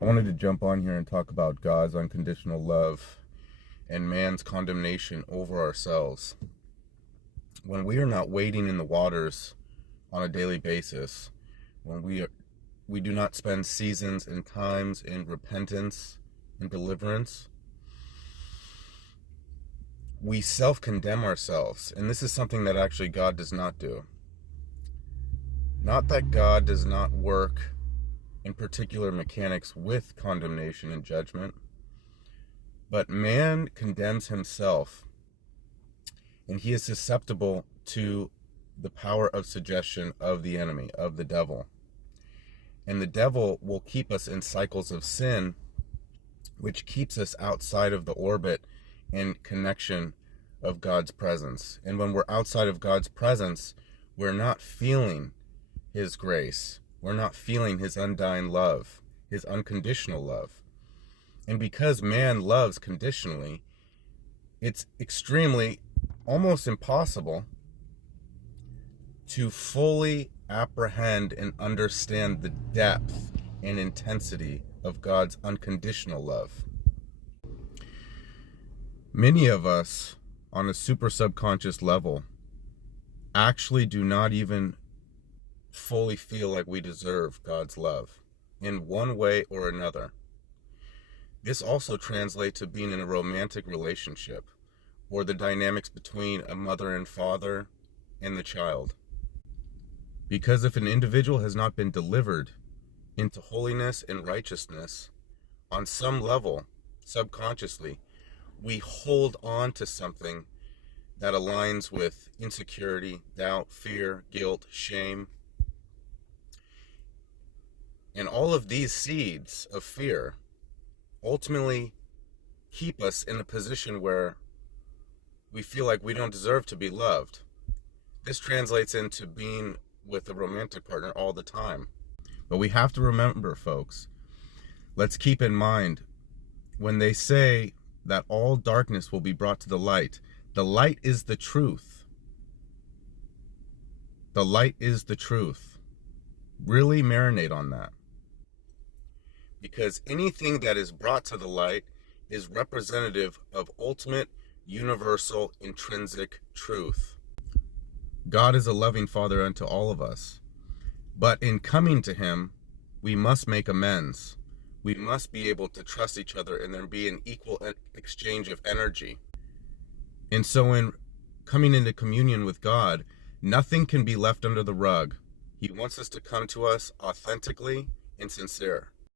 I wanted to jump on here and talk about God's unconditional love and man's condemnation over ourselves. When we are not wading in the waters on a daily basis, when we do not spend seasons and times in repentance and deliverance, we self-condemn ourselves. And this is something that actually God does not do. Not that God does not work in particular mechanics with condemnation and judgment, but man condemns himself, and he is susceptible to the power of suggestion of the enemy, of the devil. And the devil will keep us in cycles of sin, which keeps us outside of the orbit and connection of God's presence. And when we're outside of God's presence, we're not feeling his grace. We're not feeling his undying love, his unconditional love. And because man loves conditionally, it's extremely, almost impossible to fully apprehend and understand the depth and intensity of God's unconditional love. Many of us, on a super subconscious level, actually do not even fully feel like we deserve God's love in one way or another. This also translates to being in a romantic relationship, or the dynamics between a mother and father and the child. Because if an individual has not been delivered into holiness and righteousness, on some level, subconsciously, we hold on to something that aligns with insecurity, doubt, fear, guilt, shame. And all of these seeds of fear ultimately keep us in a position where we feel like we don't deserve to be loved. This translates into being with a romantic partner all the time. But we have to remember, folks, let's keep in mind, when they say that all darkness will be brought to the light is the truth. The light is the truth. Really marinate on that. Because anything that is brought to the light is representative of ultimate, universal, intrinsic truth. God is a loving Father unto all of us. But in coming to him, we must make amends. We must be able to trust each other and there be an equal exchange of energy. And so in coming into communion with God, nothing can be left under the rug. He wants us to come to us authentically and sincere.